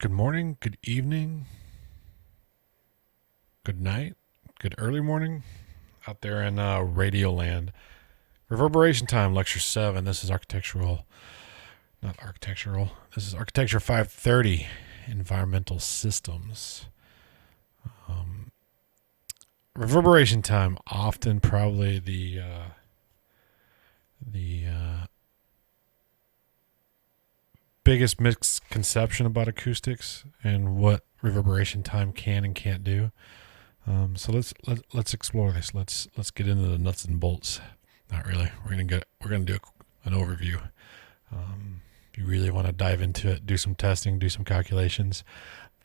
Good morning, good evening, good night, good early morning out there in Radio Land. Reverberation time, lecture 7. This is not architectural. This is architecture 530, environmental systems. Reverberation time, often probably the biggest misconception about acoustics and what reverberation time can and can't do. So let's explore this. Let's get into the nuts and bolts. Not really. We're gonna do an overview. If you really want to dive into it, do some testing, do some calculations.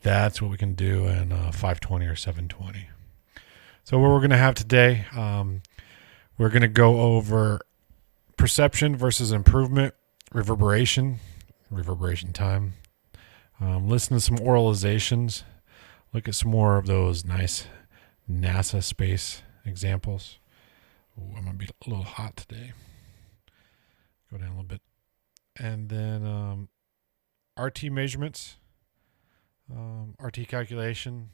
That's what we can do in 520 or 720. So what we're gonna have today, we're gonna go over perception versus improvement, reverberation time. Listen to some oralizations. Look at some more of those nice NASA space examples. Ooh, I'm going to be a little hot today. Go down a little bit. And then RT measurements, RT calculation,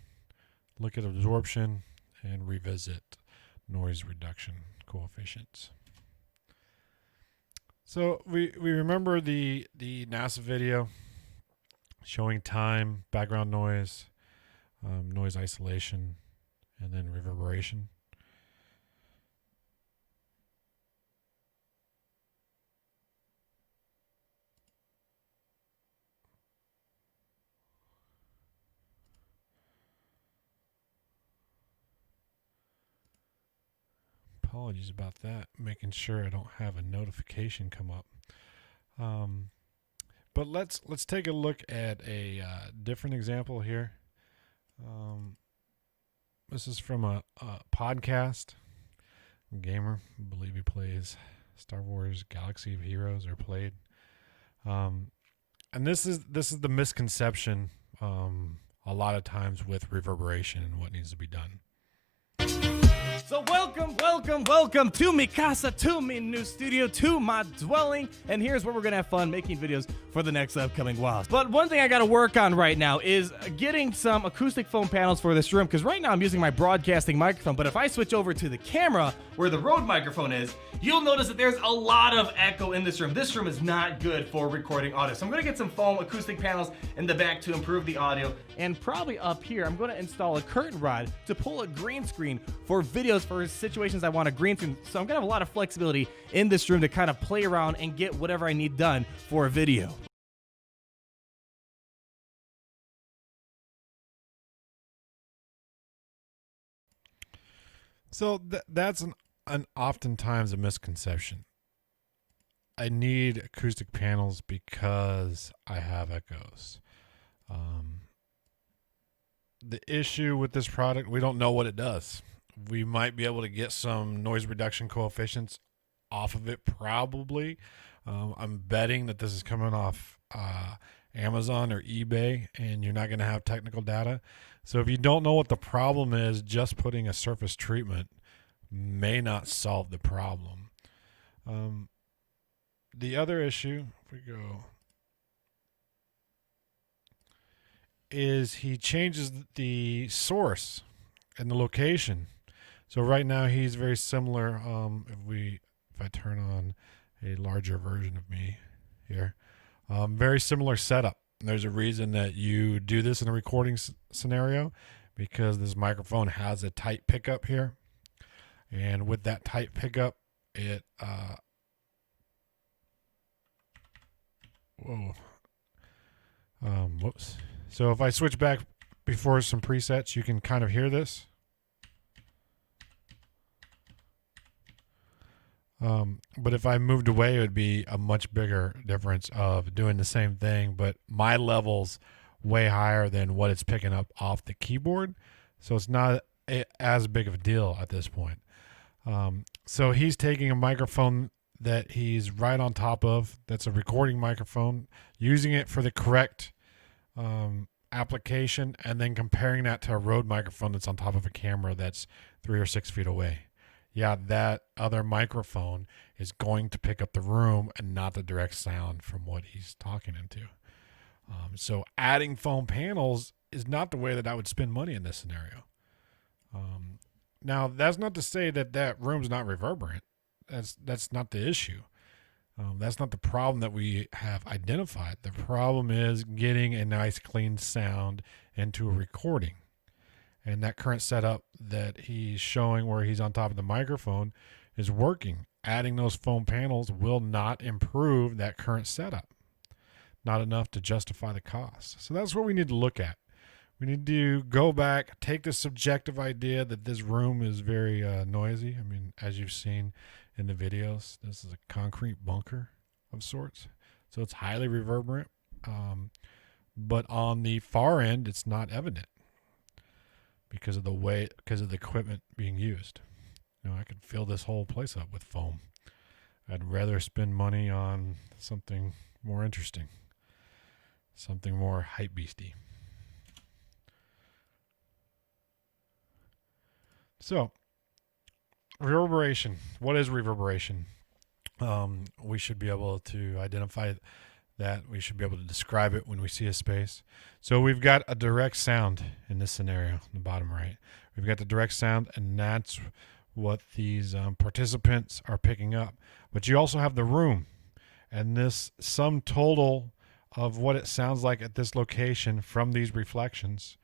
look at absorption, and revisit noise reduction coefficients. So we remember the NASA video showing time, background noise, noise isolation, and then reverberation. Apologies about that. Making sure I don't have a notification come up. But let's take a look at a different example here. This is from a podcast. Gamer, I believe he plays Star Wars Galaxy of Heroes or played. And this is the misconception a lot of times with reverberation and what needs to be done. So welcome to mi casa, to mi new studio, to my dwelling, and here's where we're gonna have fun making videos for the next upcoming while. But one thing I gotta work on right now is getting some acoustic foam panels for this room, because right now I'm using my broadcasting microphone, but if I switch over to the camera where the Rode microphone is, you'll notice that there's a lot of echo in this room. This room is not good for recording audio. So I'm gonna get some foam acoustic panels in the back to improve the audio, and probably up here, I'm gonna install a curtain rod to pull a green screen for videos for situations I want a green screen. So I'm gonna have a lot of flexibility in this room to kind of play around and get whatever I need done for a video. So that's an oftentimes a misconception. I need acoustic panels because I have echoes. The issue with this product, we don't know what it does. We might be able to get some noise reduction coefficients off of it, probably. I'm betting that this is coming off Amazon or eBay, and you're not going to have technical data. So if you don't know what the problem is, just putting a surface treatment may not solve the problem. The other issue, if we go, is he changes the source and the location. So right now he's very similar. If I turn on a larger version of me here, very similar setup. There's a reason that you do this in a recording scenario, because this microphone has a tight pickup here, and with that tight pickup, it whoops. So if I switch back before some presets, you can kind of hear this. But if I moved away, it would be a much bigger difference of doing the same thing, but my level's way higher than what it's picking up off the keyboard. So it's not as big of a deal at this point. So he's taking a microphone that he's right on top of, that's a recording microphone, using it for the correct application, and then comparing that to a Rode microphone that's on top of a camera that's 3 or 6 feet away. Yeah, that other microphone is going to pick up the room and not the direct sound from what he's talking into. So adding foam panels is not the way that I would spend money in this scenario. Now, that's not to say that that room's not reverberant. That's not the issue. That's not the problem that we have identified. The problem is getting a nice, clean sound into a recording. And that current setup that he's showing where he's on top of the microphone is working. Adding those foam panels will not improve that current setup. Not enough to justify the cost. So that's what we need to look at. We need to go back, take the subjective idea that this room is very noisy. I mean, as you've seen in the videos, this is a concrete bunker of sorts. So it's highly reverberant. But on the far end, it's not evident because of the equipment being used. I could fill this whole place up with foam. I'd rather spend money on something more interesting, something more hype beasty. So, reverberation. What is reverberation? We should be able to identify that. We should be able to describe it when we see a space. So we've got a direct sound in this scenario, in the bottom right. We've got the direct sound, and that's what these participants are picking up. But you also have the room, and this sum total of what it sounds like at this location from these reflections.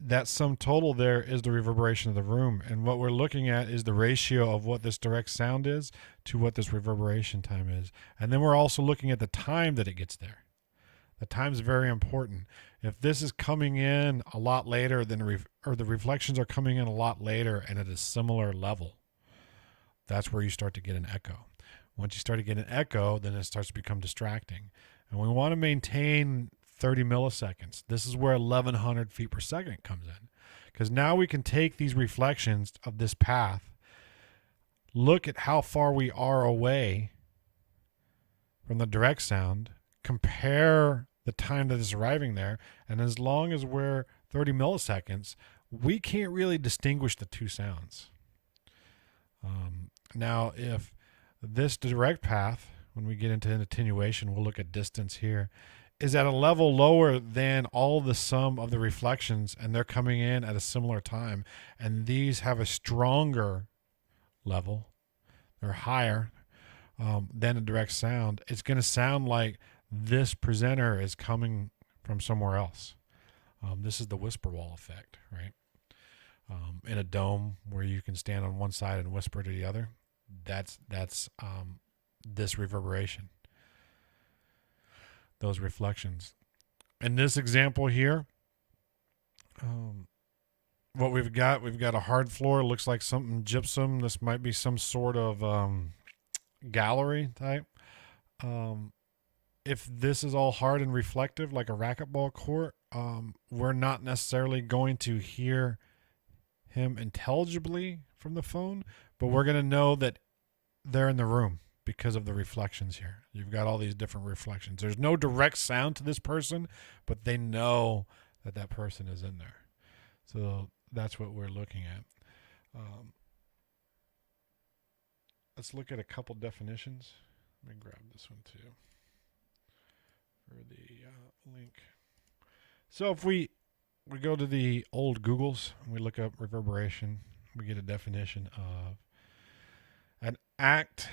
That sum total there is the reverberation of the room. And what we're looking at is the ratio of what this direct sound is to what this reverberation time is. And then we're also looking at the time that it gets there. The time is very important. If this is coming in a lot later than the reflections are coming in a lot later and at a similar level, that's where you start to get an echo. Once you start to get an echo, then it starts to become distracting. And we want to maintain 30 milliseconds. This is where 1100 feet per second comes in. Because now we can take these reflections of this path, look at how far we are away from the direct sound, compare the time that is arriving there, and as long as we're 30 milliseconds, we can't really distinguish the two sounds. Now, if this direct path, when we get into attenuation, we'll look at distance here, is at a level lower than all the sum of the reflections, and they're coming in at a similar time, and these have a stronger level, they're higher than a direct sound, it's going to sound like this presenter is coming from somewhere else. This is the whisper wall effect, right? In a dome where you can stand on one side and whisper to the other, that's this reverberation. Those reflections. In this example here, what we've got a hard floor. Looks like something gypsum. This might be some sort of gallery type. If this is all hard and reflective like a racquetball court, we're not necessarily going to hear him intelligibly from the phone, but we're going to know that they're in the room because of the reflections here. You've got all these different reflections. There's no direct sound to this person, but they know that that person is in there. So that's what we're looking at. Let's look at a couple definitions. Let me grab this one too for the link. So if we go to the old Googles and we look up reverberation, we get a definition of an act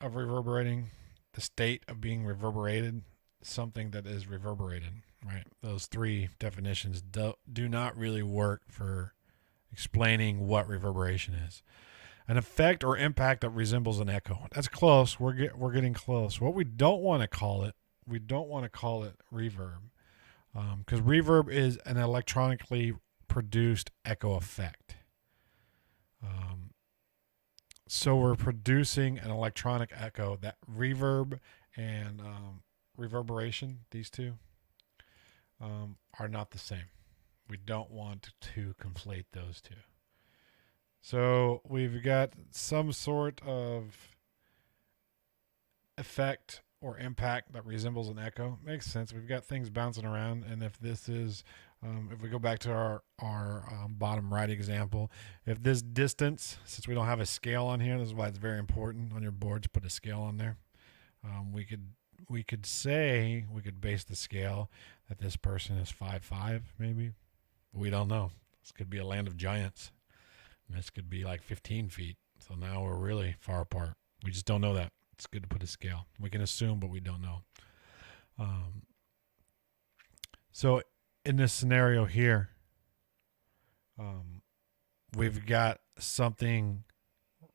of reverberating, the state of being reverberated, something that is reverberated, right? Those three definitions do not really work for explaining what reverberation is. An effect or impact that resembles an echo. That's close. We're getting close. What we don't want to call it reverb, because reverb is an electronically produced echo effect. So we're producing an electronic echo. That reverb and reverberation, these two, are not the same. We don't want to conflate those two. So we've got some sort of effect or impact that resembles an echo. Makes sense. We've got things bouncing around, and if this is, if we go back to our bottom right example, if this distance, since we don't have a scale on here, this is why it's very important on your board to put a scale on there. we could base the scale that this person is 5'5", maybe. We don't know. This could be a land of giants. This could be like 15 feet. So now we're really far apart. We just don't know that. It's good to put a scale. We can assume, but we don't know. So in this scenario here, we've got something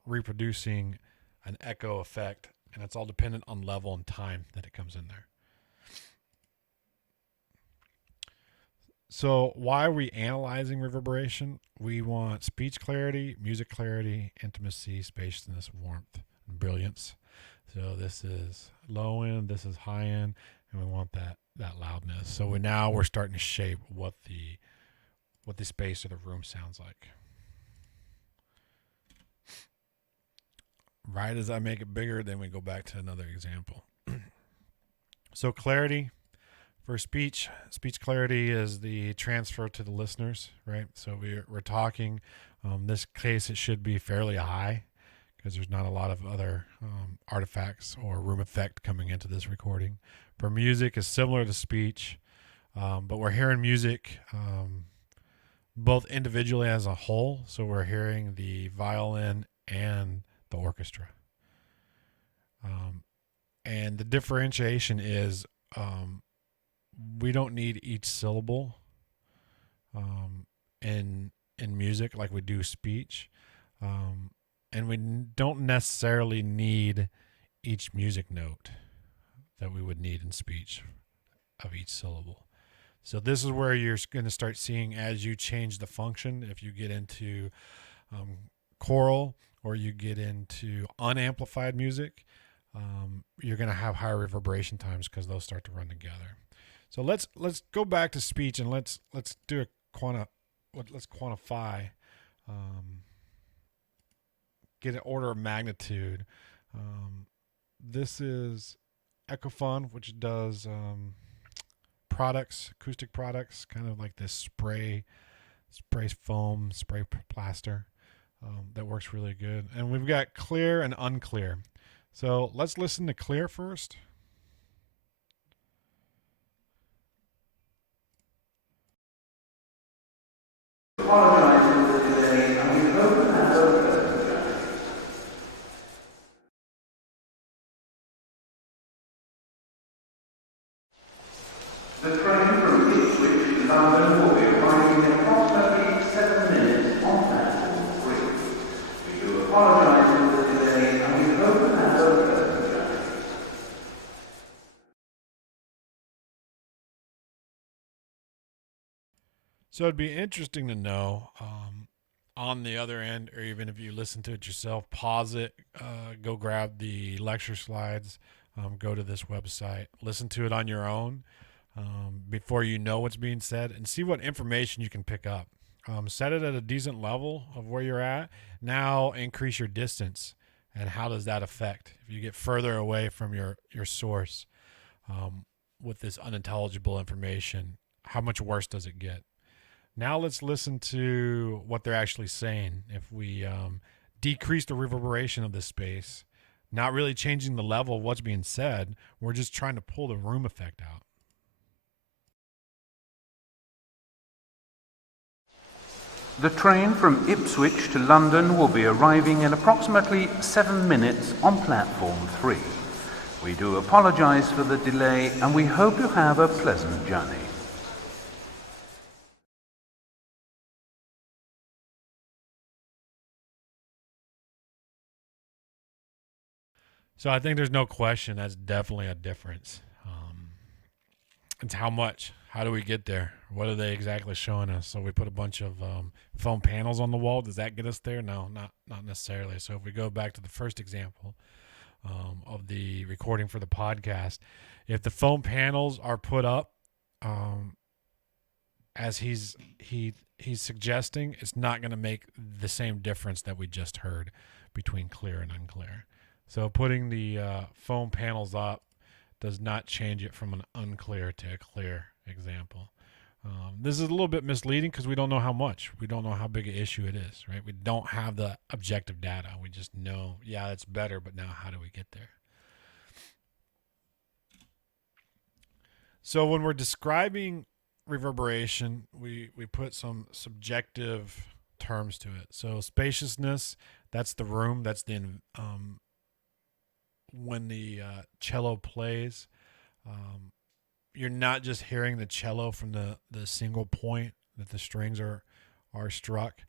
reproducing an echo effect, and it's all dependent on level and time that it comes in there. So why are we analyzing reverberation? We want speech clarity, music clarity, intimacy, spaciousness, warmth, and brilliance. So this is low end, this is high end, and we want that loudness. So we're starting to shape what the space or the room sounds like. Right as I make it bigger, then we go back to another example. So clarity. For speech clarity is the transfer to the listeners, right? So we're talking. This case, it should be fairly high because there's not a lot of other artifacts or room effect coming into this recording. For music, is similar to speech, but we're hearing music both individually as a whole. So we're hearing the violin and the orchestra. And the differentiation is we don't need each syllable in music like we do speech, and we don't necessarily need each music note that we would need in speech of each syllable. So this is where you're going to start seeing as you change the function. If you get into choral or you get into unamplified music, you're going to have higher reverberation times because those start to run together. So let's go back to speech and let's do let's quantify, get an order of magnitude. This is Echophon, which does acoustic products, kind of like this spray foam, spray plaster that works really good. And we've got clear and unclear. So let's listen to clear first. Apologizing for the delay, and we hope to have a pleasant journey. The train from Ipswich to London will be arriving in approximately 7 minutes on platform 3. We do apologize for the delay, and we hope to have a pleasant journey. So it'd be interesting to know on the other end, or even if you listen to it yourself, pause it, go grab the lecture slides, go to this website, listen to it on your own before you know what's being said, and see what information you can pick up. Set it at a decent level of where you're at. Now increase your distance, and how does that affect? If you get further away from your source with this unintelligible information, how much worse does it get? Now let's listen to what they're actually saying. If we decrease the reverberation of this space, not really changing the level of what's being said, we're just trying to pull the room effect out. The train from Ipswich to London will be arriving in approximately 7 minutes on platform 3. We do apologize for the delay, and we hope you have a pleasant journey. So I think there's no question that's definitely a difference. It's how much. How do we get there? What are they exactly showing us? So we put a bunch of foam panels on the wall. Does that get us there? No, not necessarily. So if we go back to the first example of the recording for the podcast, if the foam panels are put up as he's suggesting, it's not going to make the same difference that we just heard between clear and unclear. So putting the foam panels up does not change it from an unclear to a clear example. This is a little bit misleading because we don't know how much. We don't know how big an issue it is, right? We don't have the objective data. We just know, yeah, it's better, but now how do we get there? So when we're describing reverberation, we put some subjective terms to it. So spaciousness, that's the room, that's the when the cello plays, you're not just hearing the cello from the single point that the strings are struck.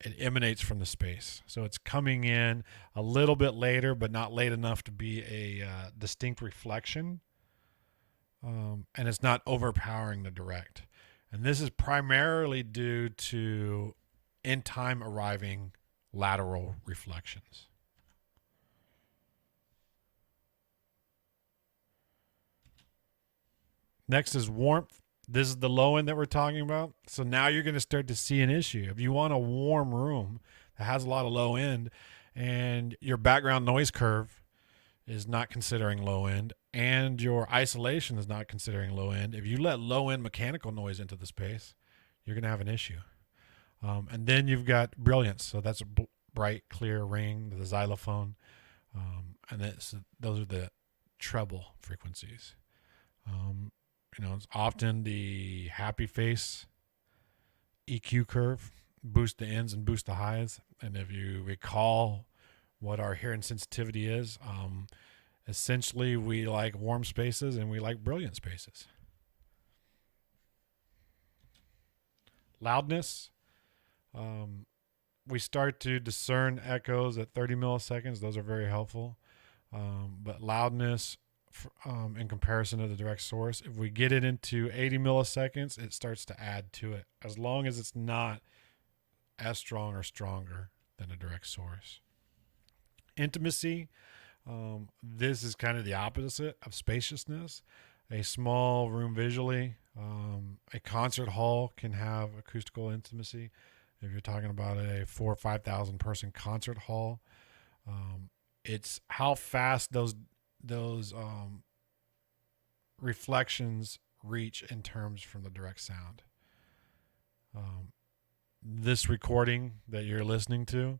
It emanates from the space, so it's coming in a little bit later, but not late enough to be a distinct reflection, and it's not overpowering the direct. And this is primarily due to in time arriving lateral reflections. Next is warmth. This is the low end that we're talking about. So now you're going to start to see an issue. If you want a warm room that has a lot of low end and your background noise curve is not considering low end and your isolation is not considering low end, if you let low end mechanical noise into the space, you're going to have an issue. And then you've got brilliance. So that's a bright, clear ring, the xylophone. And those are the treble frequencies. It's often the happy face EQ curve, boost the ends and boost the highs. And if you recall what our hearing sensitivity is, essentially we like warm spaces and we like brilliant spaces. Loudness, we start to discern echoes at 30 milliseconds. Those are very helpful. But loudness, in comparison to the direct source, if we get it into 80 milliseconds, it starts to add to it, as long as it's not as strong or stronger than a direct source. Intimacy, this is kind of the opposite of spaciousness. A small room visually, a concert hall can have acoustical intimacy. If you're talking about a 4,000 or 5,000 person concert hall, it's how fast those reflections reach in terms from the direct sound. This recording that you're listening to,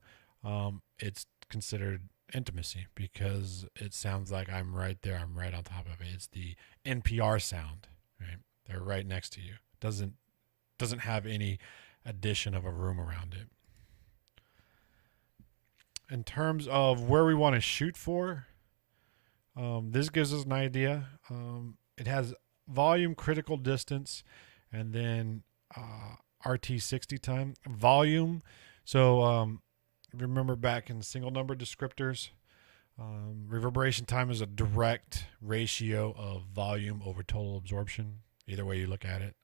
it's considered intimacy because it sounds like I'm right there. I'm right on top of it. It's the NPR sound, right? They're right next to you. Doesn't have any addition of a room around it. In terms of where we want to shoot for, this gives us an idea. It has volume, critical distance, and then RT60 time. Volume, so remember back in single number descriptors, reverberation time is a direct ratio of volume over total absorption. Either way you look at it,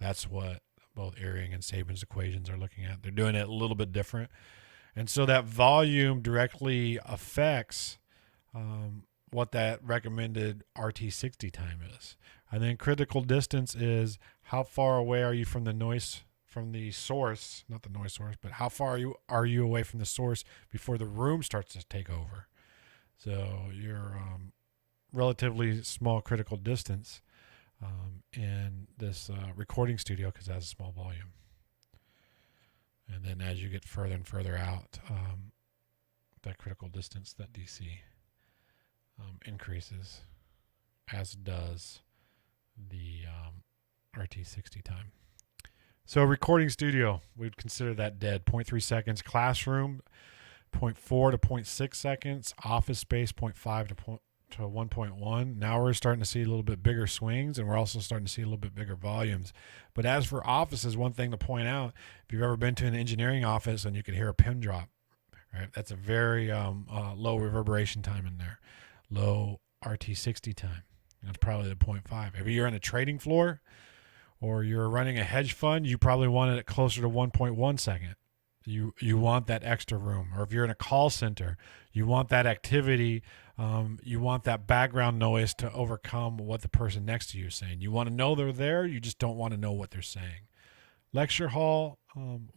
that's what both Eyring and Sabin's equations are looking at. They're doing it a little bit different. And so that volume directly affects what that recommended RT60 time is. And then critical distance is how far away are you from the noise, from the source, not the noise source, but how far are you away from the source before the room starts to take over. So your relatively small critical distance in this recording studio, because it has a small volume. And then as you get further and further out, that critical distance, that DC, increases, as does the RT60 time. So recording studio, we'd consider that dead. 0.3 seconds. Classroom, 0.4 to 0.6 seconds. Office space, 0.5 to 1.1. Now we're starting to see a little bit bigger swings, and we're also starting to see a little bit bigger volumes. But as for offices, one thing to point out, if you've ever been to an engineering office and you could hear a pin drop, right? That's a very low reverberation time in there. Low RT60 time. That's probably the 0.5. If you're on a trading floor or you're running a hedge fund, you probably want it closer to 1.1 second. You want that extra room. Or if you're in a call center, you want that activity. You want that background noise to overcome what the person next to you is saying. You want to know they're there. You just don't want to know what they're saying. Lecture hall,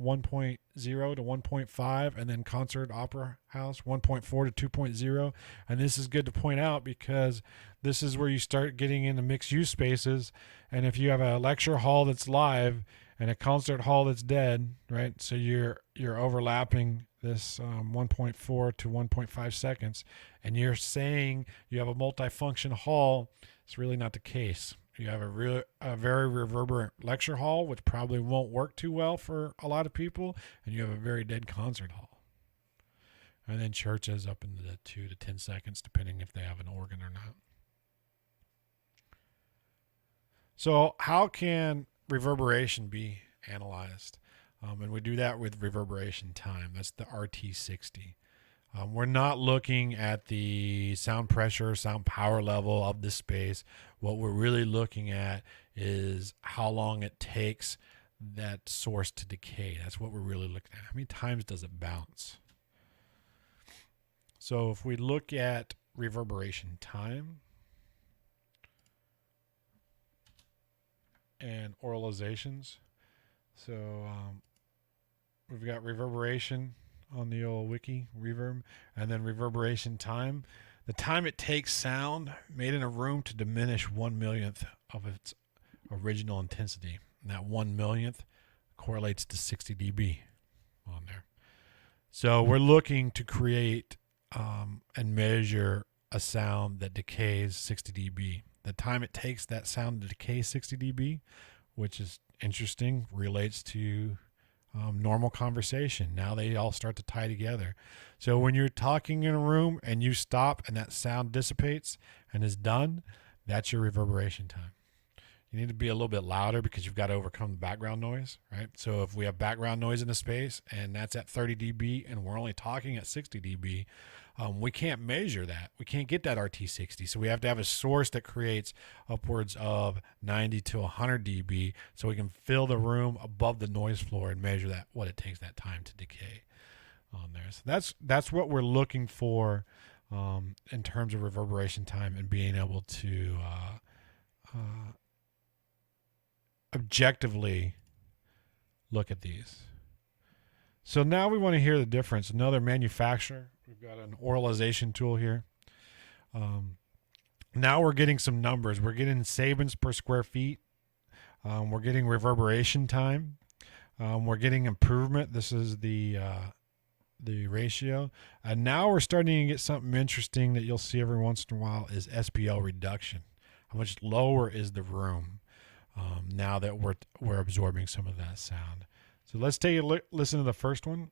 1.0 to 1.5, and then concert opera house, 1.4 to 2.0. And this is good to point out because this is where you start getting into mixed use spaces. And if you have a lecture hall that's live and a concert hall that's dead, right? So you're overlapping this 1.4 to 1.5 seconds, and you're saying you have a multifunction hall. It's really not the case. You have a very reverberant lecture hall, which probably won't work too well for a lot of people, and you have a very dead concert hall. And then churches up into the 2 to 10 seconds, depending if they have an organ or not. So how can reverberation be analyzed? And we do that with reverberation time. That's the RT60. We're not looking at the sound pressure, sound power level of the space. What we're really looking at is how long it takes that source to decay. That's what we're really looking at. How many times does it bounce? So if we look at reverberation time and oralizations, so we've got reverberation on the old wiki, reverb, and then reverberation time. The time it takes sound made in a room to diminish 1/1,000,000th of its original intensity. And that 1/1,000,000th correlates to 60 dB on there. So we're looking to create and measure a sound that decays 60 dB. The time it takes that sound to decay 60 dB, which is interesting, relates to normal conversation. Now they all start to tie together. So when you're talking in a room and you stop and that sound dissipates and is done, that's your reverberation time. You need to be a little bit louder because you've got to overcome the background noise, right? So if we have background noise in a space and that's at 30 dB and we're only talking at 60 dB, we can't measure that. We can't get that RT60. So we have to have a source that creates upwards of 90 to 100 dB so we can fill the room above the noise floor and measure that, what it takes that time to decay on there. So that's what we're looking for in terms of reverberation time and being able to objectively look at these. So now we want to hear the difference. Another manufacturer. We've got an oralization tool here. Now we're getting some numbers. We're getting Sabins per square feet. We're getting reverberation time. We're getting improvement. This is the ratio. And now we're starting to get something interesting that you'll see every once in a while is SPL reduction. How much lower is the room now that we're absorbing some of that sound? So let's take a listen to the first one.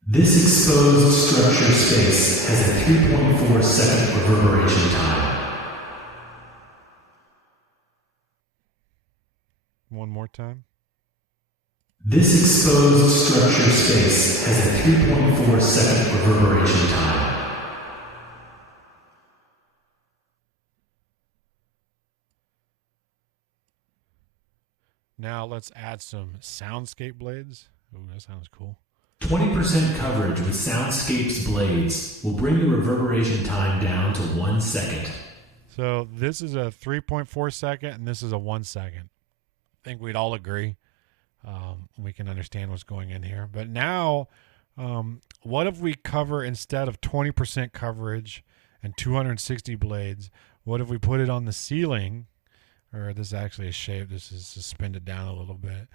This exposed structure space has a 3.4 second reverberation time. One more time. This exposed structure space has a 3.4 second reverberation time. Now let's add some soundscape blades. Ooh, that sounds cool. 20% coverage with Soundscape's blades will bring the reverberation time down to 1 second. So this is a 3.4 second and this is a 1 second. I think we'd all agree. We can understand what's going in here. But now, what if we cover, instead of 20% coverage and 260 blades, what if we put it on the ceiling? Or this is actually a shape. This is suspended down a little bit.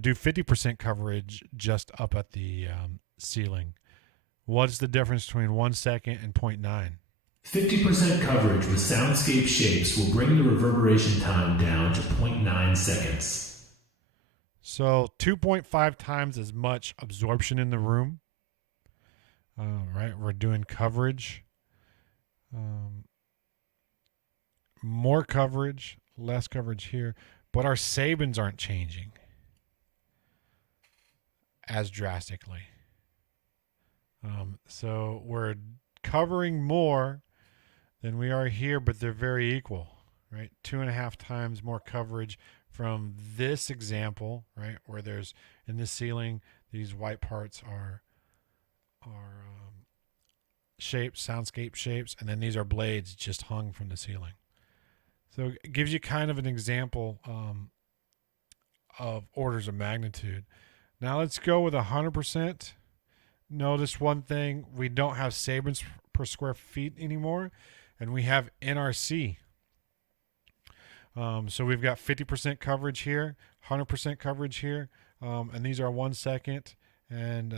Do 50% coverage just up at the ceiling. What's the difference between 1 second and 0.9? 50% coverage with Soundscape shapes will bring the reverberation time down to 0.9 seconds. So 2.5 times as much absorption in the room. Right, we're doing coverage. More coverage, less coverage here, but our Sabins aren't changing as drastically. So we're covering more than we are here, but they're very equal, right? 2.5 times more coverage from this example, right? Where there's in the ceiling, these white parts are shapes, soundscape shapes, and then these are blades just hung from the ceiling. So it gives you kind of an example of orders of magnitude. Now let's go with 100%. Notice one thing, we don't have Sabins per square feet anymore, and we have NRC. So we've got 50% coverage here, 100% coverage here, and these are 1 second, and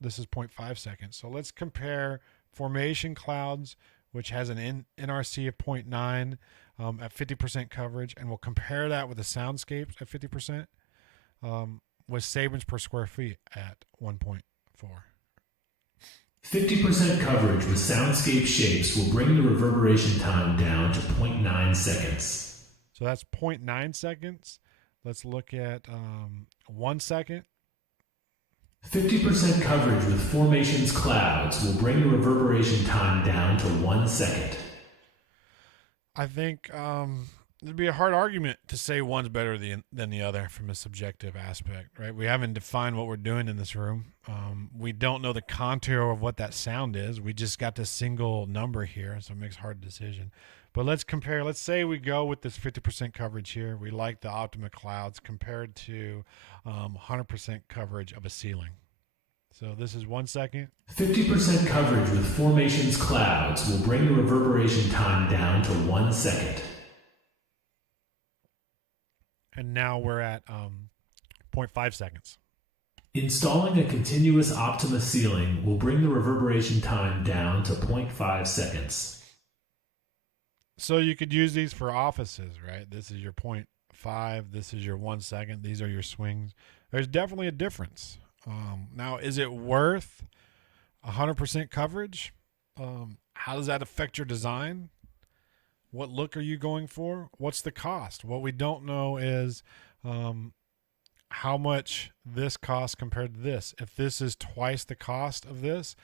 this is 0.5 seconds. So let's compare formation clouds, which has an NRC of 0.9, at 50% coverage, and we'll compare that with the soundscapes at 50%, with Sabins per square feet at 1.4. 50% coverage with soundscape shapes will bring the reverberation time down to 0.9 seconds. So that's 0.9 seconds. Let's look at 1 second. 50% coverage with formations clouds will bring the reverberation time down to 1 second. I think there'd be a hard argument to say one's better than the other from a subjective aspect, right? We haven't defined what we're doing in this room. We don't know the contour of what that sound is. We just got this single number here, so it makes a hard decision. But let's compare. Let's say we go with this 50% coverage here. We like the Optima clouds compared to 100% coverage of a ceiling. So this is 1 second. 50% coverage with formations clouds will bring the reverberation time down to 1 second. And now we're at 0.5 seconds. Installing a continuous Optima ceiling will bring the reverberation time down to 0.5 seconds. So you could use these for offices, right? This is your 0.5. This is your 1 second. These are your swings. There's definitely a difference. Now, is it worth 100% coverage? How does that affect your design? What look are you going for? What's the cost? What we don't know is how much this costs compared to this. If this is twice the cost of this,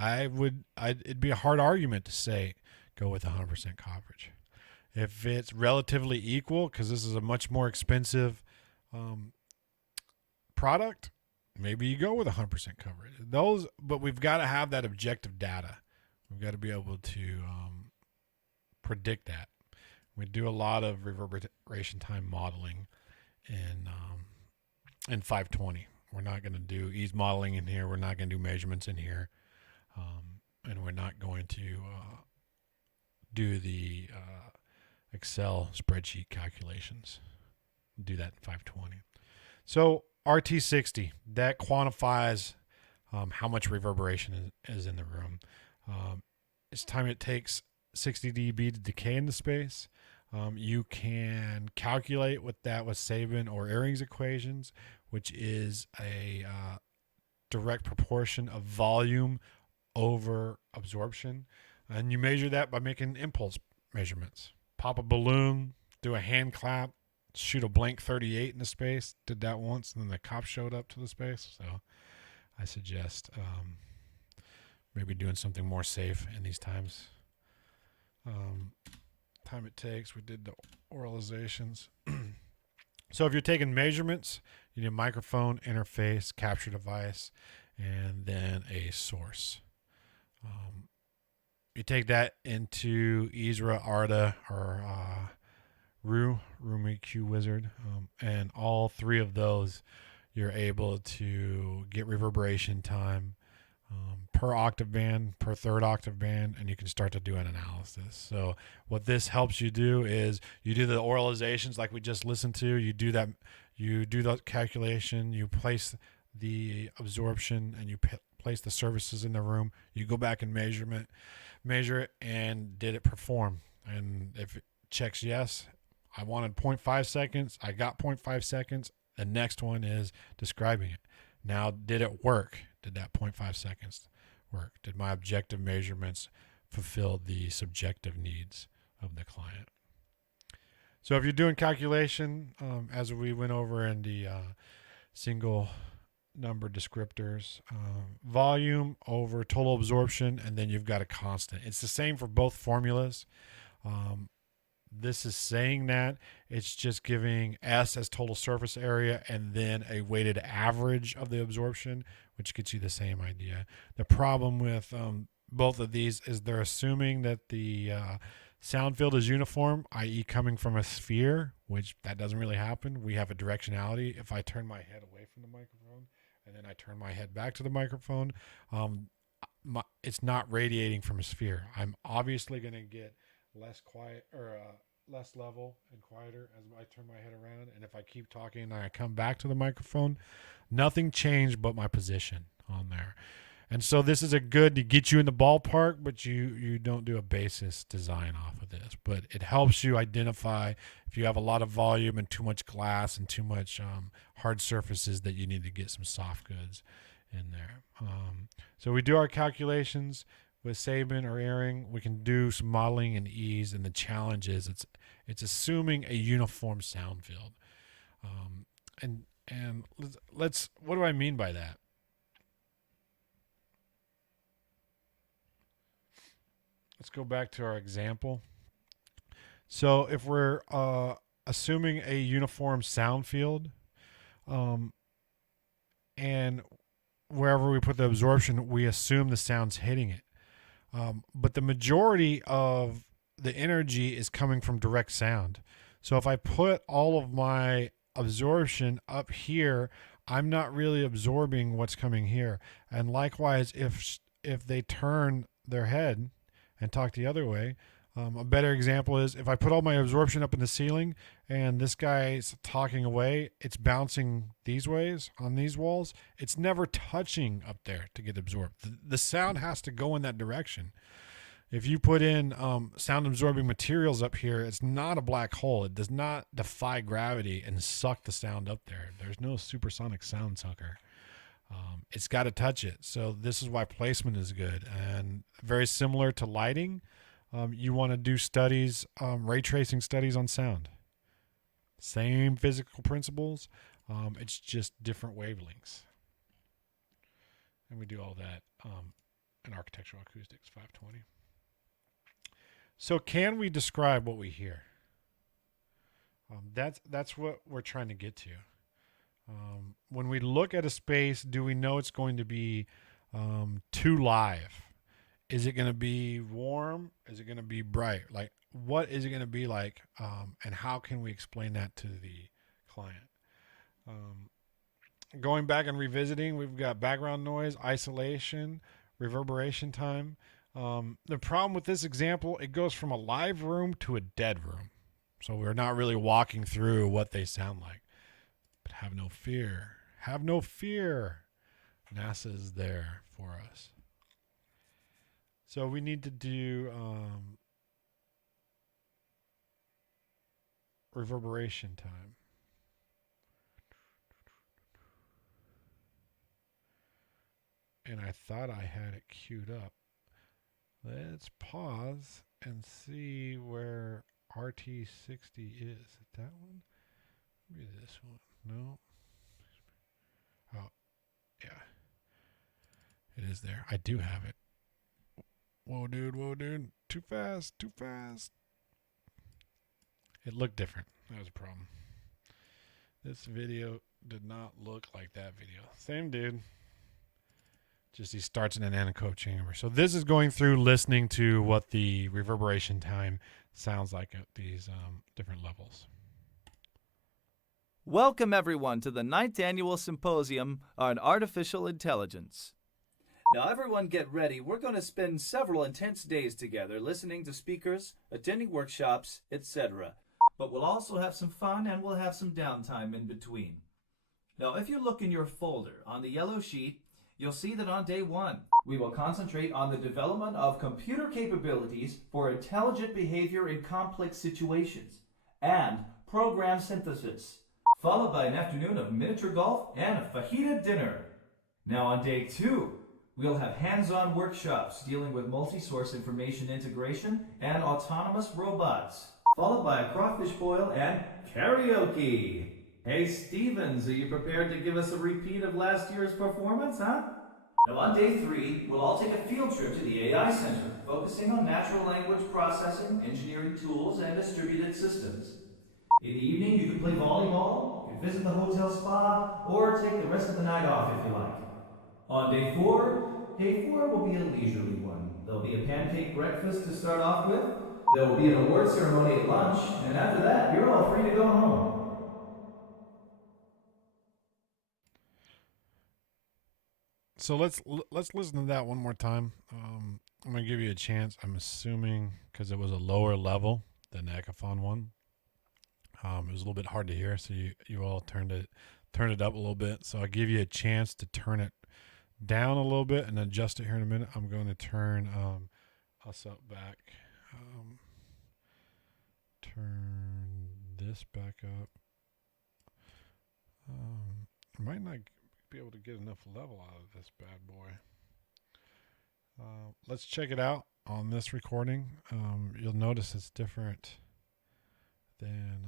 it'd be a hard argument to say go with 100% coverage. If it's relatively equal, because this is a much more expensive product, maybe you go with 100% coverage. But we've got to have that objective data. We've got to be able to predict that. We do a lot of reverberation time modeling in 520. We're not going to do ease modeling in here. We're not going to do measurements in here, and we're not going to do the Excel spreadsheet calculations. Do that in 520. So RT60, that quantifies how much reverberation is in the room. It's time it takes 60 dB to decay in the space. You can calculate with Sabin or Airing's equations, which is a direct proportion of volume over absorption. And you measure that by making impulse measurements. Pop a balloon, do a hand clap, shoot a blank 38 in the space. Did that once, and then the cop showed up to the space. So I suggest maybe doing something more safe in these times. Time it takes. We did the oralizations. So if you're taking measurements, you need a microphone, interface, capture device, and then a source. You take that into Ezra, Arda, or Rumi Q Wizard, and all three of those, you're able to get reverberation time per octave band, per third octave band, and you can start to do an analysis. So what this helps you do is you do the oralizations like we just listened to. You do that calculation. You place the absorption, and you place the surfaces in the room. You go back and measure it, and did it perform? And if it checks yes, I wanted 0.5 seconds. I got 0.5 seconds. The next one is describing it. Now, did it work? Did that 0.5 seconds work? Did my objective measurements fulfill the subjective needs of the client? So if you're doing calculation, as we went over in the single number descriptors, volume over total absorption, and then you've got a constant. It's the same for both formulas. This is saying that it's just giving S as total surface area and then a weighted average of the absorption, which gets you the same idea. The problem with both of these is they're assuming that the sound field is uniform, i.e. coming from a sphere, which that doesn't really happen. We have a directionality. If I turn my head away from the microphone and then I turn my head back to the microphone, it's not radiating from a sphere. I'm obviously going to get less quiet or less level and quieter as I turn my head around. And if I keep talking and I come back to the microphone, nothing changed but my position on there. And so this is a good to get you in the ballpark, but you don't do a basis design off of this. But it helps you identify if you have a lot of volume and too much glass and too much hard surfaces that you need to get some soft goods in there. So we do our calculations with Sabin or Airing. We can do some modeling and ease, and the challenge is it's assuming a uniform sound field. And let's what do I mean by that? Let's go back to our example. So if we're assuming a uniform sound field, and wherever we put the absorption, we assume the sound's hitting it. But the majority of the energy is coming from direct sound. So if I put all of my absorption up here, I'm not really absorbing what's coming here. And likewise, if they turn their head and talk the other way, a better example is if I put all my absorption up in the ceiling and this guy's talking away, it's bouncing these ways on these walls. It's never touching up there to get absorbed. The sound has to go in that direction. If you put in sound absorbing materials up here, it's not a black hole. It does not defy gravity and suck the sound up there. There's no supersonic sound sucker. It's got to touch it. So this is why placement is good. And very similar to lighting, you want to do studies, ray tracing studies on sound. Same physical principles. It's just different wavelengths. And we do all that in architectural acoustics 520. So can we describe what we hear? That's what we're trying to get to. When we look at a space, do we know it's going to be too live? Is it going to be warm? Is it going to be bright? Like, what is it going to be like? And how can we explain that to the client? Going back and revisiting, we've got background noise, isolation, reverberation time. The problem with this example, it goes from a live room to a dead room. So we're not really walking through what they sound like. But have no fear. Have no fear. NASA is there for us. So we need to do reverberation time. And I thought I had it queued up. Let's pause and see where RT60 is. Is it that one? Maybe this one. No. Oh, yeah. It is there. I do have it. Whoa, dude. Whoa, dude. Too fast. Too fast. It looked different. That was a problem. This video did not look like that video. Same dude. Just he starts in an anechoic chamber. So this is going through listening to what the reverberation time sounds like at these different levels. Welcome, everyone, to the 9th Annual Symposium on Artificial Intelligence. Now, everyone get ready. We're going to spend several intense days together listening to speakers, attending workshops, etc. But we'll also have some fun and we'll have some downtime in between. Now, if you look in your folder on the yellow sheet, you'll see that on day 1, we will concentrate on the development of computer capabilities for intelligent behavior in complex situations and program synthesis, followed by an afternoon of miniature golf and a fajita dinner. Now on day 2, we'll have hands-on workshops dealing with multi-source information integration and autonomous robots, followed by a crawfish boil and karaoke. Hey Stevens, are you prepared to give us a repeat of last year's performance, huh? Now on day 3, we'll all take a field trip to the AI Center, focusing on natural language processing, engineering tools, and distributed systems. In the evening, you can play volleyball, you can visit the hotel spa, or take the rest of the night off if you like. On day 4 will be a leisurely one. There'll be a pancake breakfast to start off with, there will be an award ceremony at lunch, and after that, you're all free to go home. So let's listen to that one more time. I'm going to give you a chance. I'm assuming because it was a lower level than the Ecaphon one. It was a little bit hard to hear, so you all turned it up a little bit. So I'll give you a chance to turn it down a little bit and adjust it here in a minute. I'm going to turn us up back. Turn this back up. I might not be able to get enough level out of this bad boy. Let's check it out on this recording. You'll notice it's different than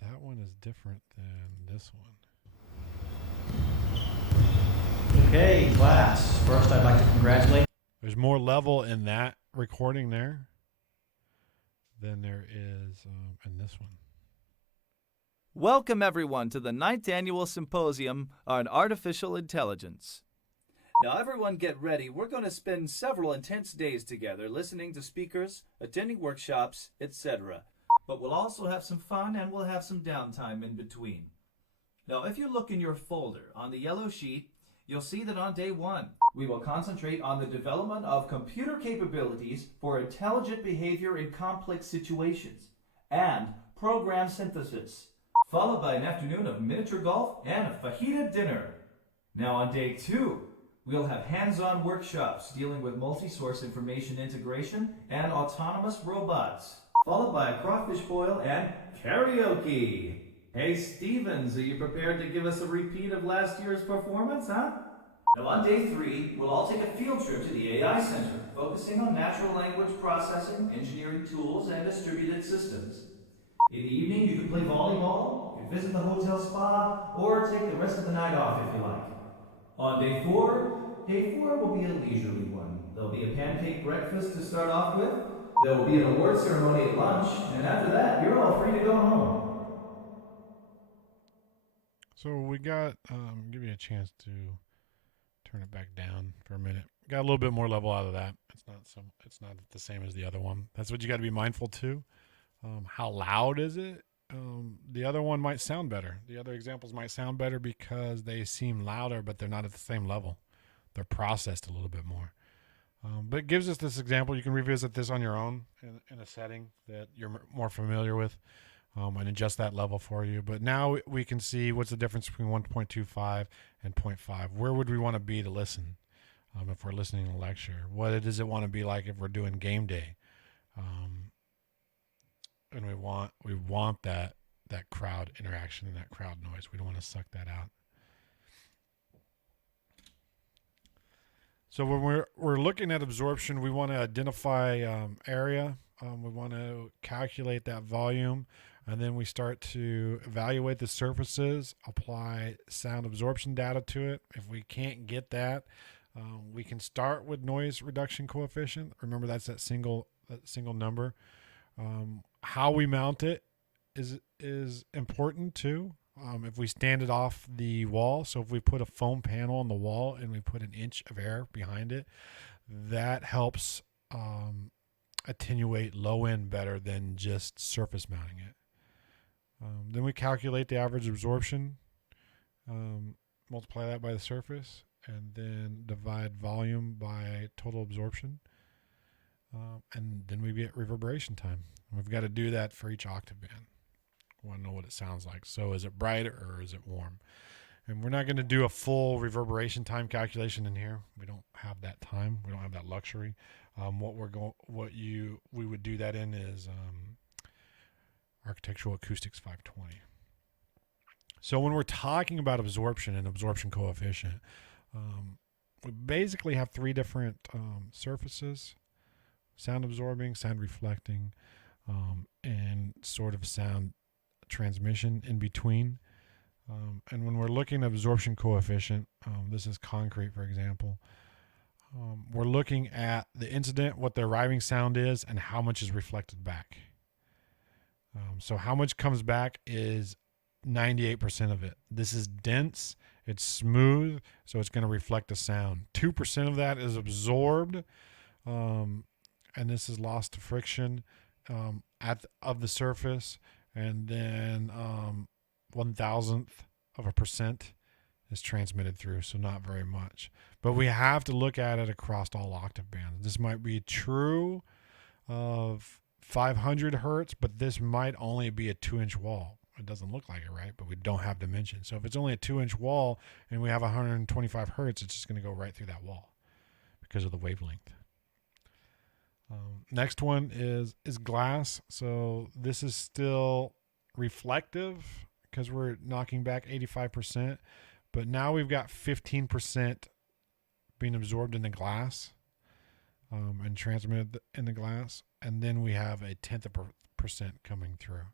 that one is different than this one. Okay, class. First, I'd like to congratulate. There's more level in that recording there than there is in this one. Welcome, everyone, to the 9th Annual Symposium on Artificial Intelligence. Now, everyone get ready. We're going to spend several intense days together listening to speakers, attending workshops, etc. But we'll also have some fun and we'll have some downtime in between. Now, if you look in your folder on the yellow sheet, you'll see that on day 1, we will concentrate on the development of computer capabilities for intelligent behavior in complex situations and program synthesis, followed by an afternoon of miniature golf and a fajita dinner. Now on day 2, we'll have hands-on workshops dealing with multi-source information integration and autonomous robots, followed by a crawfish boil and karaoke. Hey Stevens, are you prepared to give us a repeat of last year's performance, huh? Now on day 3, we'll all take a field trip to the AI Center, focusing on natural language processing, engineering tools, and distributed systems. In the evening, you can play volleyball, you can visit the hotel spa, or take the rest of the night off if you like. On day 4 will be a leisurely one. There'll be a pancake breakfast to start off with, there will be an award ceremony at lunch, and after that, you're all free to go home. So we got, give you a chance to turn it back down for a minute. Got a little bit more level out of that. It's not the same as the other one. That's what you got to be mindful too. How loud is it? The other one might sound better. The other examples might sound better because they seem louder, but they're not at the same level. They're processed a little bit more. But it gives us this example. You can revisit this on your own in a setting that you're more familiar with. And adjust that level for you. But now we can see what's the difference between 1.25 and 0.5. Where would we want to be to listen if we're listening to a lecture? What does it want to be like if we're doing game day? And we want that crowd interaction and that crowd noise. We don't want to suck that out. So when we're looking at absorption, we want to identify area. We want to calculate that volume. And then we start to evaluate the surfaces, apply sound absorption data to it. If we can't get that, we can start with noise reduction coefficient. Remember, that's that single number. How we mount it is important too. If we stand it off the wall, so if we put a foam panel on the wall and we put an inch of air behind it, that helps attenuate low end better than just surface mounting it. Then we calculate the average absorption, multiply that by the surface, and then divide volume by total absorption. And then we get reverberation time. And we've got to do that for each octave band. We want to know what it sounds like. So is it bright or is it warm? And we're not going to do a full reverberation time calculation in here. We don't have that time. We don't have that luxury. We would do that in is Architectural Acoustics 520. So when we're talking about absorption and absorption coefficient, we basically have 3 different surfaces: sound absorbing, sound reflecting, and sort of sound transmission in between. And when we're looking at absorption coefficient, this is concrete, for example, we're looking at the incident, what the arriving sound is, and how much is reflected back. So how much comes back is 98% of it. This is dense, it's smooth, so it's going to reflect the sound. 2% of that is absorbed, and this is lost to friction of the surface, and then 1,000th of a percent is transmitted through, so not very much. But we have to look at it across all octave bands. This might be true of 500 hertz, but this might only be a 2-inch wall. it doesn't look like it, right? But we don't have dimension. So if it's only a 2-inch wall and we have 125 hertz, it's just going to go right through that wall because of the wavelength. Next one is glass. So this is still reflective because we're knocking back 85%, but now we've got 15% being absorbed in the glass and transmitted in the glass, and then we have a 1/10 of a percent coming through.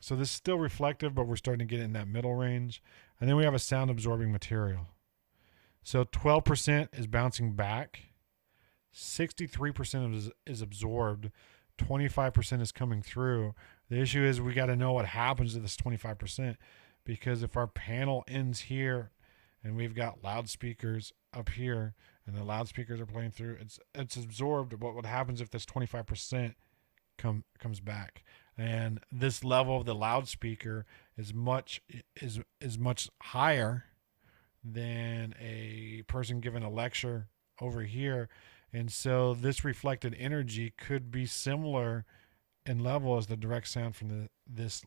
So this is still reflective, but we're starting to get in that middle range. And then we have a sound absorbing material. So 12% is bouncing back. 63% is absorbed. 25% is coming through. The issue is we got to know what happens to this 25%, because if our panel ends here and we've got loudspeakers up here and the loudspeakers are playing through, it's absorbed. But what happens if this 25% comes back? And this level of the loudspeaker is much higher than a person giving a lecture over here. And so this reflected energy could be similar in level as the direct sound from this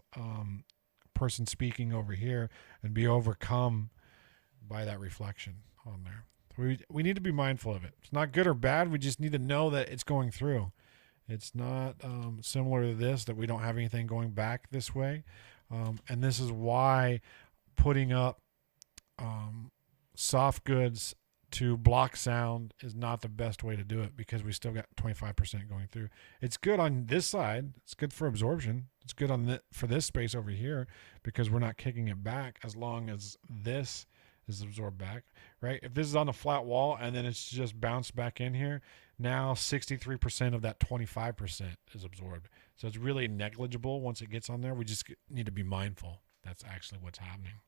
person speaking over here and be overcome by that reflection on there. We need to be mindful of it. It's not good or bad. We just need to know that it's going through. It's not similar to this, that we don't have anything going back this way. And this is why putting up soft goods to block sound is not the best way to do it, because we still got 25% going through. It's good on this side. It's good for absorption. It's good on for this space over here, because we're not kicking it back as long as this is absorbed back, right? If this is on a flat wall and then it's just bounced back in here, now 63% of that 25% is absorbed. So it's really negligible once it gets on there. We just need to be mindful. That's actually what's happening.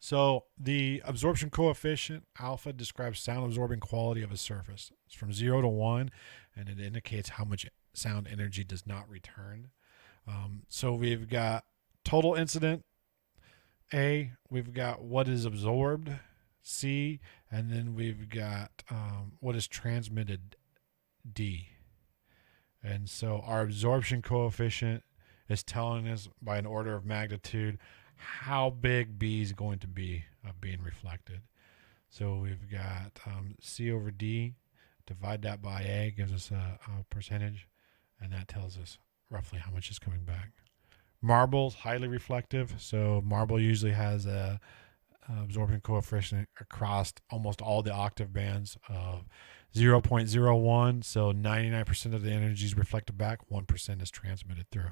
So the absorption coefficient, alpha, describes sound absorbing quality of a surface. It's from 0 to 1, and it indicates how much sound energy does not return. So we've got total incident, A. We've got what is absorbed, C. And then we've got what is transmitted, D. And so our absorption coefficient is telling us by an order of magnitude how big B is going to be of being reflected. So we've got C over D, divide that by A, gives us a percentage, and that tells us roughly how much is coming back. Marble's highly reflective, so marble usually has a absorption coefficient across almost all the octave bands of 0.01, so 99% of the energy is reflected back, 1% is transmitted through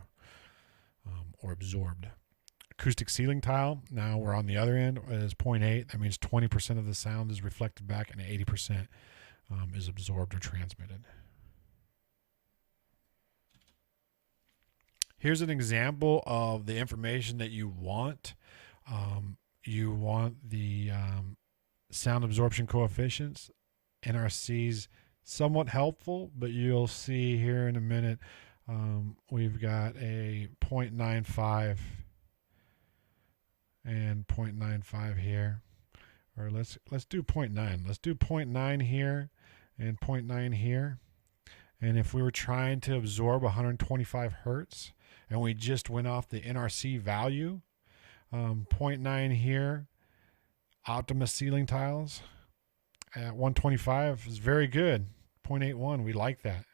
or absorbed. Acoustic ceiling tile, now we're on the other end, is 0.8. That means 20% of the sound is reflected back and 80% is absorbed or transmitted. Here's an example of the information that you want. You want the sound absorption coefficients. NRC's somewhat helpful, but you'll see here in a minute we've got a 0.95 and 0.95 here. Or let's do 0.9. Let's do 0.9 here and 0.9 here. And if we were trying to absorb 125 hertz and we just went off the NRC value, 0.9 here, Optima ceiling tiles at 125 is very good. 0.81, we like that.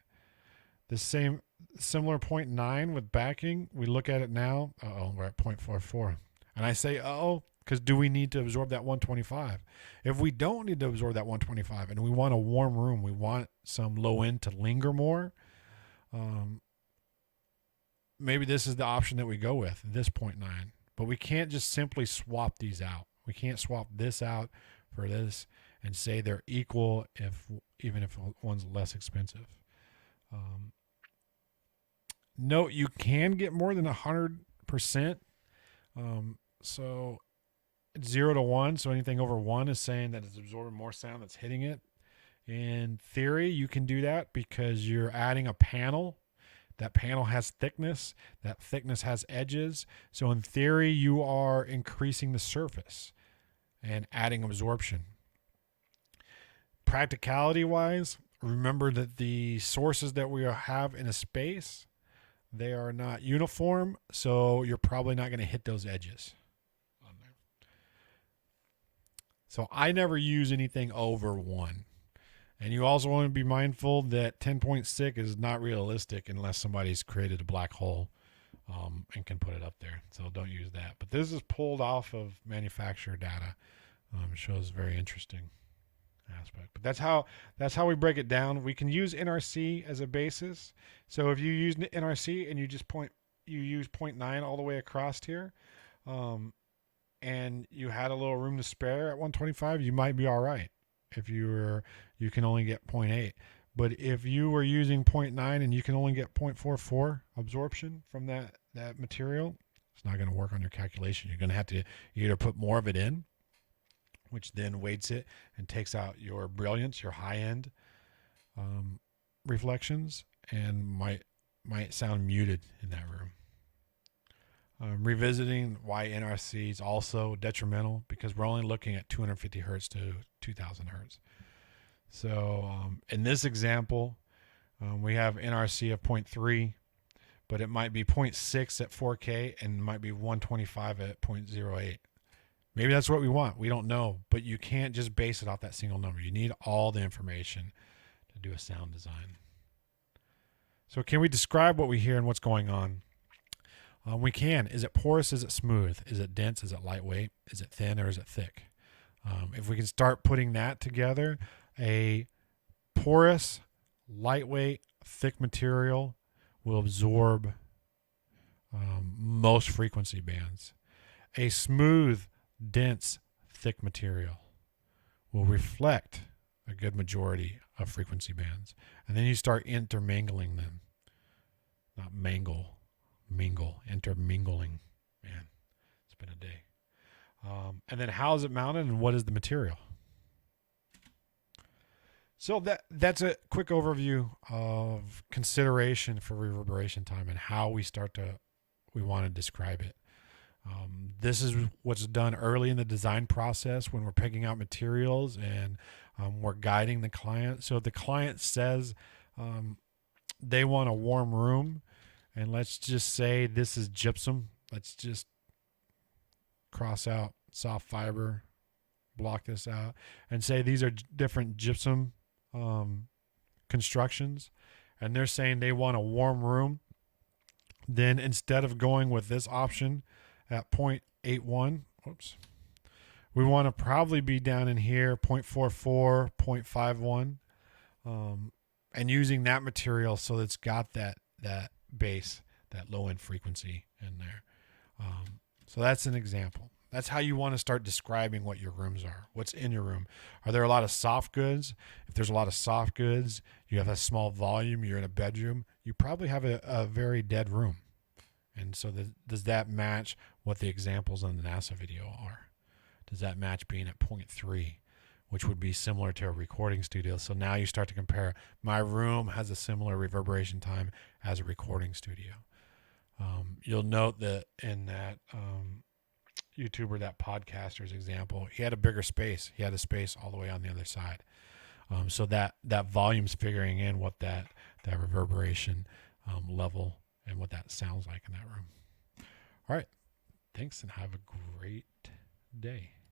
The similar 0.9 with backing, we look at it now, we're at 0.44. And I say, because do we need to absorb that 125? If we don't need to absorb that 125 and we want a warm room, we want some low end to linger more, maybe this is the option that we go with, this 0.9. But we can't just simply swap these out. We can't swap this out for this and say they're equal even if one's less expensive. Note, you can get more than 100%. So it's 0 to 1. So anything over 1 is saying that it's absorbing more sound that's hitting it. In theory, you can do that because you're adding a panel. That panel has thickness. That thickness has edges. So in theory, you are increasing the surface and adding absorption. Practicality-wise, remember that the sources that we have in a space, they are not uniform, so you're probably not going to hit those edges on there. So I never use anything over 1. And you also want to be mindful that 10.6 is not realistic unless somebody's created a black hole and can put it up there. So don't use that. But this is pulled off of manufacturer data. It shows very interesting aspect. But that's how we break it down. We can use NRC as a basis. So if you use NRC and you use 0.9 all the way across here, and you had a little room to spare at 125, you might be all right. If you can only get 0.8. But if you were using 0.9 and you can only get 0.44 absorption from that material, it's not going to work on your calculation. You're going to have to either put more of it in, which then weights it and takes out your brilliance, your high-end reflections, and might sound muted in that room. Revisiting why NRC is also detrimental, because we're only looking at 250 hertz to 2000 hertz. So in this example, we have NRC of 0.3, but it might be 0.6 at 4K and might be 125 at 0.08. Maybe that's what we want. We don't know, but you can't just base it off that single number. You need all the information to do a sound design. So can we describe what we hear and what's going on? We can. Is it porous? Is it smooth? Is it dense? Is it lightweight? Is it thin or is it thick? If we can start putting that together, a porous, lightweight, thick material will absorb most frequency bands. A smooth, dense, thick material will reflect a good majority of frequency bands. And then you start intermingling them. Not mingle, intermingling. Man, it's been a day. And then how is it mounted and what is the material? So that's a quick overview of consideration for reverberation time and how we want to describe it. This is what's done early in the design process when we're picking out materials and we're guiding the client. So if the client says they want a warm room, and let's just say this is gypsum, let's just cross out soft fiber, block this out, and say these are different gypsum constructions, and they're saying they want a warm room, then instead of going with this option at 0.81, we want to probably be down in here 0.44, 0.51, and using that material so it's got that bass, that low end frequency in there. So that's an example. That's how you want to start describing what your rooms are, what's in your room. Are there a lot of soft goods? If there's a lot of soft goods, you have a small volume, you're in a bedroom, you probably have a very dead room. And so does that match what the examples on the NASA video are? Does that match being at 0.3, which would be similar to a recording studio? So now you start to compare. My room has a similar reverberation time as a recording studio. You'll note that in that YouTuber, that podcaster's example, he had a bigger space. He had a space all the way on the other side. So that volume's figuring in what that reverberation level and what that sounds like in that room. All right. Thanks and have a great day.